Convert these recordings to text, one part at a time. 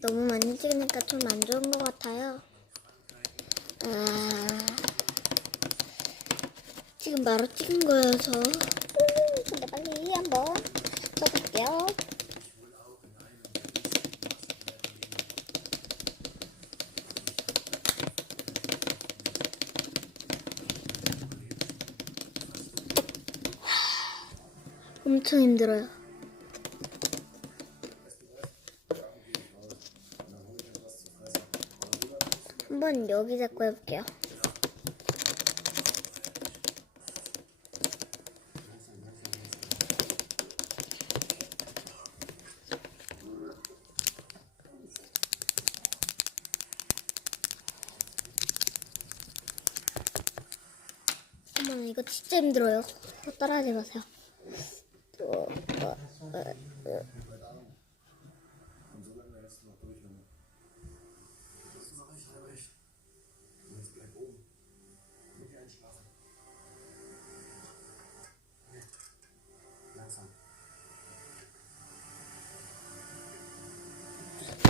너무 많이 찍으니까 좀 안 좋은 것 같아요. 아, 지금 바로 찍은 거여서. 음, 근데 빨리 한번 써볼게요. 엄청 힘들어요. 한번 여기 잡고 해볼게요. 어머 이거 진짜 힘들어요. 따라하지 마세요.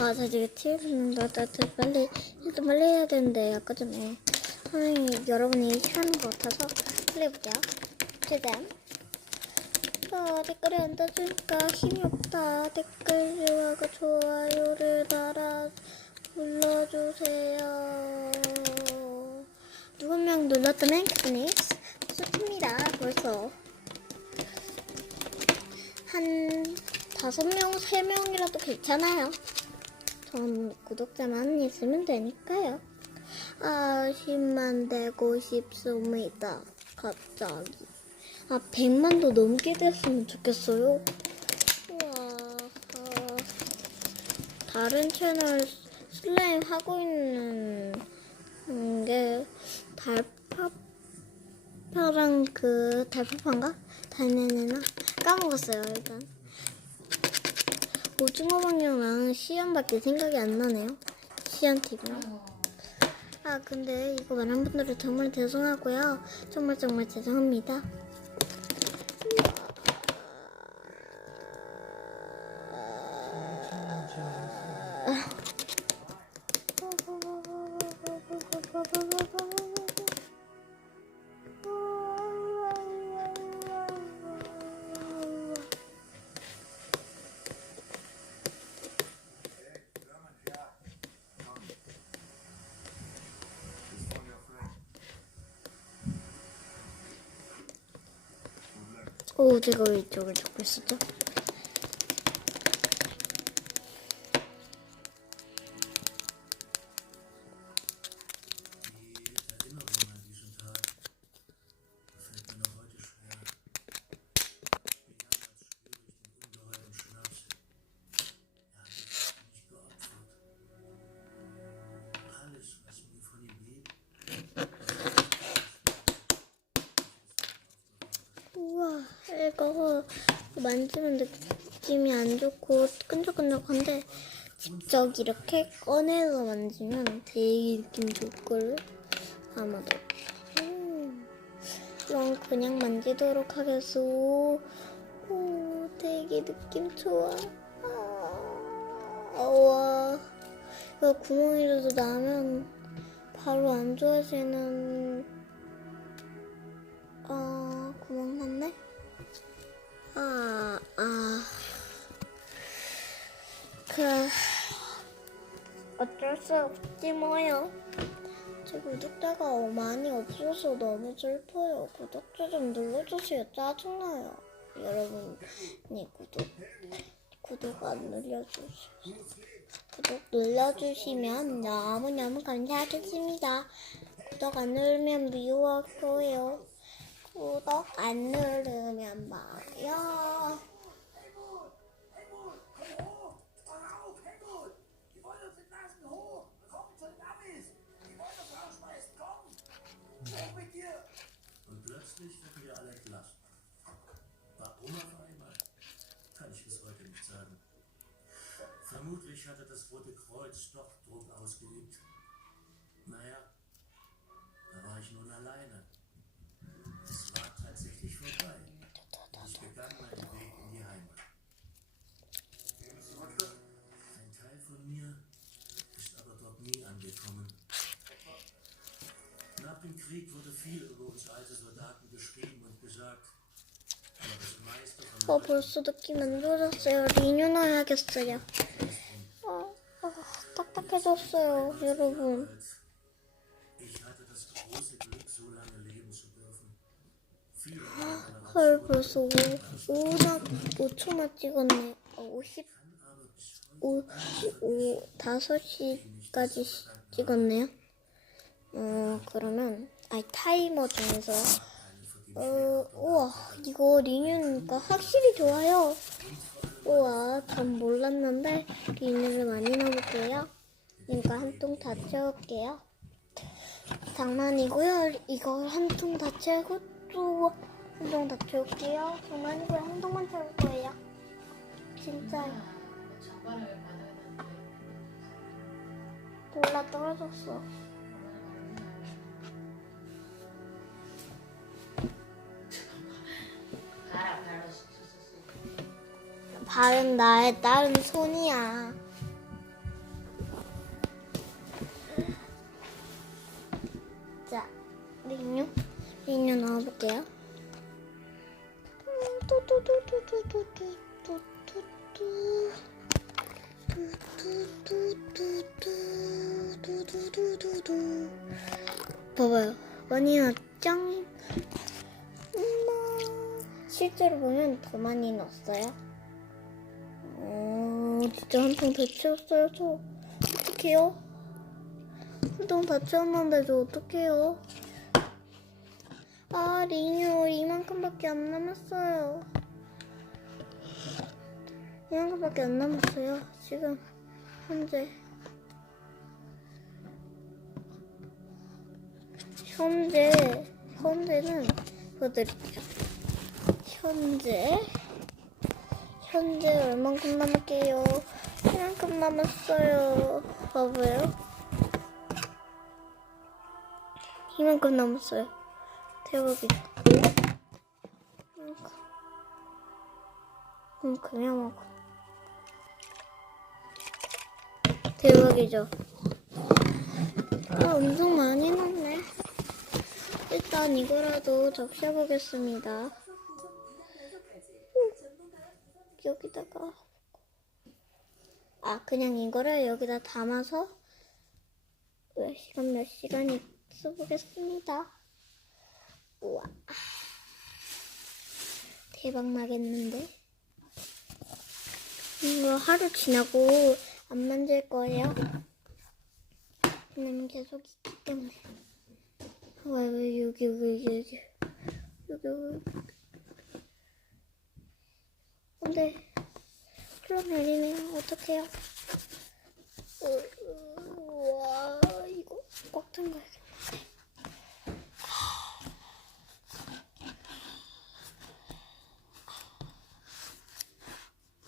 아, 저 지금 TV 보는데 나 빨리 일단 빨리 해야 되는데 아까 전에 선생님이 여러분이 하는 것 같아서 빨리 해볼게요. 최대한. 아, 댓글이 안 따주니까 힘이 없다. 댓글 좋아가 좋아요를 달아 눌러주세요. 한명 눌렀다면 그분이 좋습니다. 벌써 한 다섯 명, 세 명이라도 괜찮아요. 전 구독자만 있으면 되니까요. 아, 10만 되고 싶습니다. 갑자기. 아, 100만도 넘게 됐으면 좋겠어요. 우와, 아, 다른 채널 슬라임 하고 있는 음, 게 달파파랑 그 달파파인가? 달내내나? 까먹었어요, 일단. 오징어 방향랑 시안밖에 생각이 안 나네요. 시안 TV. 아 근데 이거 말한 분들은 정말 죄송하고요. 정말 정말 죄송합니다. 오, 제가 왜 이쪽을 잡고 있었죠? 만지면 느낌이 안 좋고 끈적끈적한데 직접 이렇게 꺼내서 만지면 되게 느낌 좋걸 아마도. 음, 그럼 그냥 만지도록 하겠어. 오, 되게 느낌 좋아. 아, 와, 이거 구멍이라도 나면 바로 안 좋아지는 어쩔 수 없지 뭐요. 제 구독자가 많이 없어서 너무 슬퍼요. 구독자 좀 눌러주세요. 짜증나요. 여러분이 구독, 구독 안 눌러주세요. 구독 눌러주시면 너무너무 감사하겠습니다. 구독 안 누르면 미워할 거예요. 구독 안 누르면 말이 plötzlich werden wir alle entlassen. Warum auf einmal? Kann ich bis heute nicht sagen. Vermutlich hatte das Rote Kreuz doch Druck ausgeübt. Nach dem Krieg wurde viel über uns alte Soldaten geschrieben und gesagt. 어, 벌써 느낌 안 좋아졌어요. 리뉴 넣어야겠어요. 어, 어, 딱딱해졌어요, 여러분. 헐, 벌써 5, 5나, 5초만 찍었네. 어, 50, 5, 5, 5시까지 찍었네요. 어, 그러면, 아니, 타이머 중에서, 어, 우와, 이거 리뉴니까 확실히 좋아요. 우와, 전 몰랐는데, 리뉴를 많이 넣어볼게요. 이거 한 통 다 채울게요. 장난이고요. 이거 한 통 다 채우고 또 한 통 다 채울게요. 장난이고요. 한 통만 채울 거예요. 진짜요. 몰라 떨어졌어. 발은 나의 다른 손이야. 자, 메뉴 메뉴 넣어볼게요. 봐봐요. 많이 넣었죠? 음, 실제로 보면 더 많이 넣었어요. 어, 진짜 한 통다 채웠어요, 저. 어떡해요? 한 통다 채웠는데 저 어떡해요? 아, 리뉴 이만큼밖에 안 남았어요. 이만큼밖에 안 남았어요. 지금 현재 현재 현재는 보여드릴게요. 현재 현재 얼만큼 남을게요? 이만큼 남았어요. 봐봐요. 이만큼 남았어요. 대박이다. 이만큼. 음, 그냥 먹어. 대박이죠? 아, 엄청 많이 넣네. 일단 이거라도 적셔보겠습니다. 음, 여기다가. 아, 그냥 이거를 여기다 담아서 몇 시간 몇 시간 써보겠습니다. 우와. 대박 나겠는데? 이거 하루 지나고 안 만질 거예요. 왜냐면 계속 있기 때문에. 왜, 왜, 여기, 여기. 여기, 여기. 근데, 흘러 내리네요. 어떡해요? 어, 우와, 이거 꽉 잠가야겠네.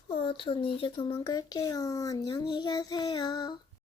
어, 전 이제 그만 끌게요. 안녕히 계세요.